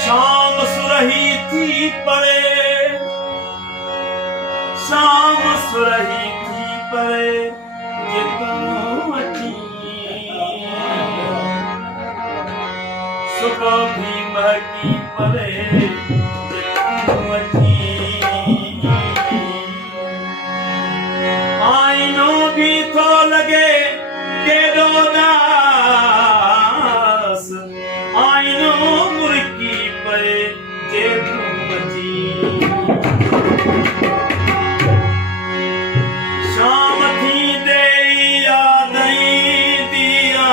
शाम सुरही थी पड़े, शाम सुरही थी पड़े जे तूं अची, सुबह भी महकी पड़े जे तूं अची, आईनो भी थो लगे केॾो दास, आईनो मुर्की पए जे तूं अची, शाम थी दे यादई दिया,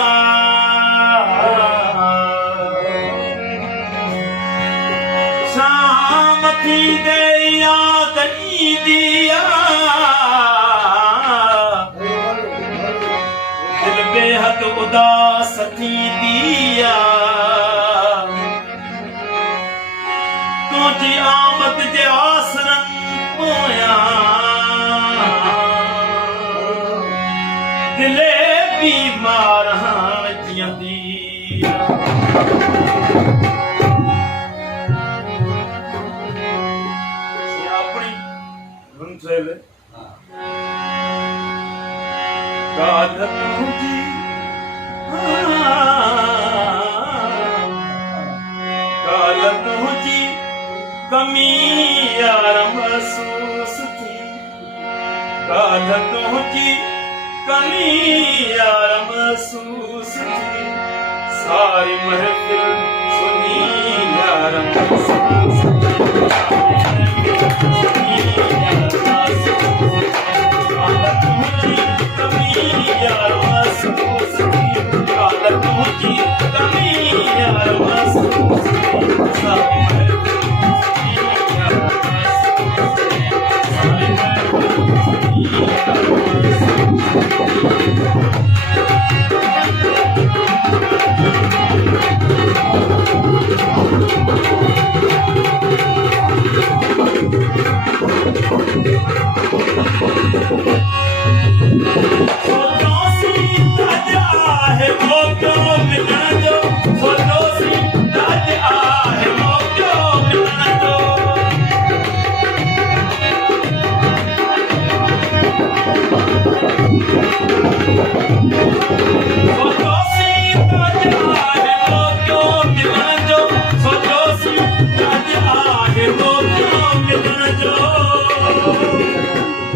शाम थी दे यादई दिया, दिल बेहद उदास थी दिया, तुझी आमद जे आसरन पोयां दिले बीमार हाण जियंदी, अपनी धुन चले गाल तुझी गाल तुझी कमी यार महसूस थी, गाल तुझी कमी यार महसूस थी, सारी महफिल सुनी यार महसूस थी, गाल तुझी कमी यार महसूस थी, गाल तुझी कमी यार महसूस थी, सारी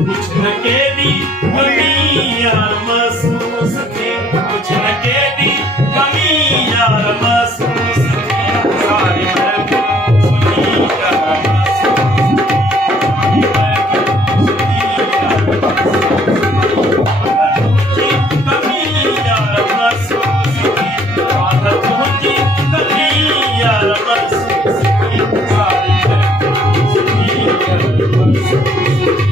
कुछ न केदी कमी यार महसूस थी, कुछ न केदी कमी यार महसूस थी, सारी महफिल सुनी यार महसूस थी, सारी महफिल सुनी यार महसूस थी, कमी यार महसूस थी, तुझी कमी यार महसूस थी, सारी महफिल सुनी यार महसूस थी।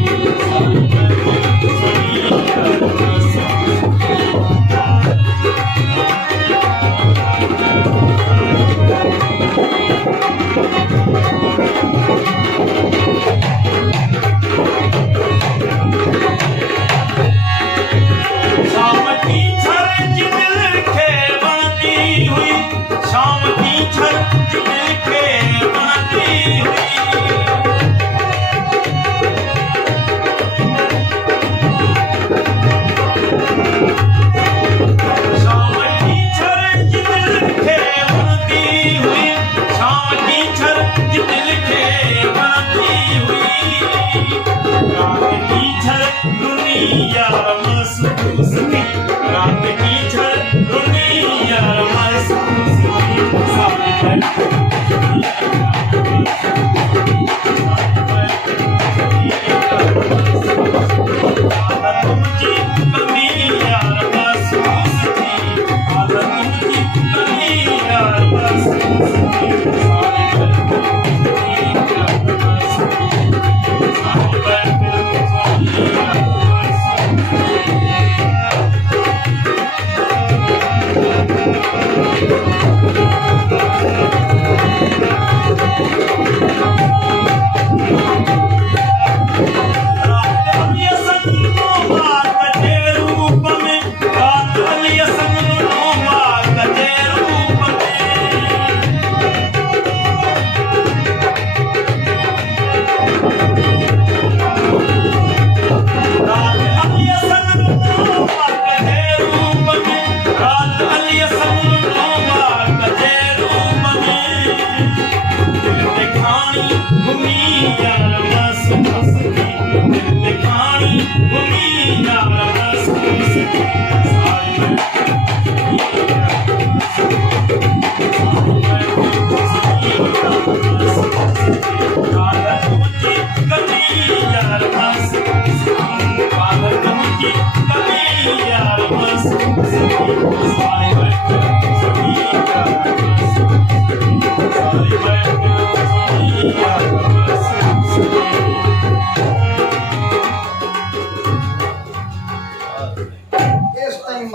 कमी यार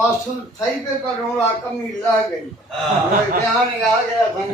बस सही पे करूँ कमी लग गई ध्यान आ गया था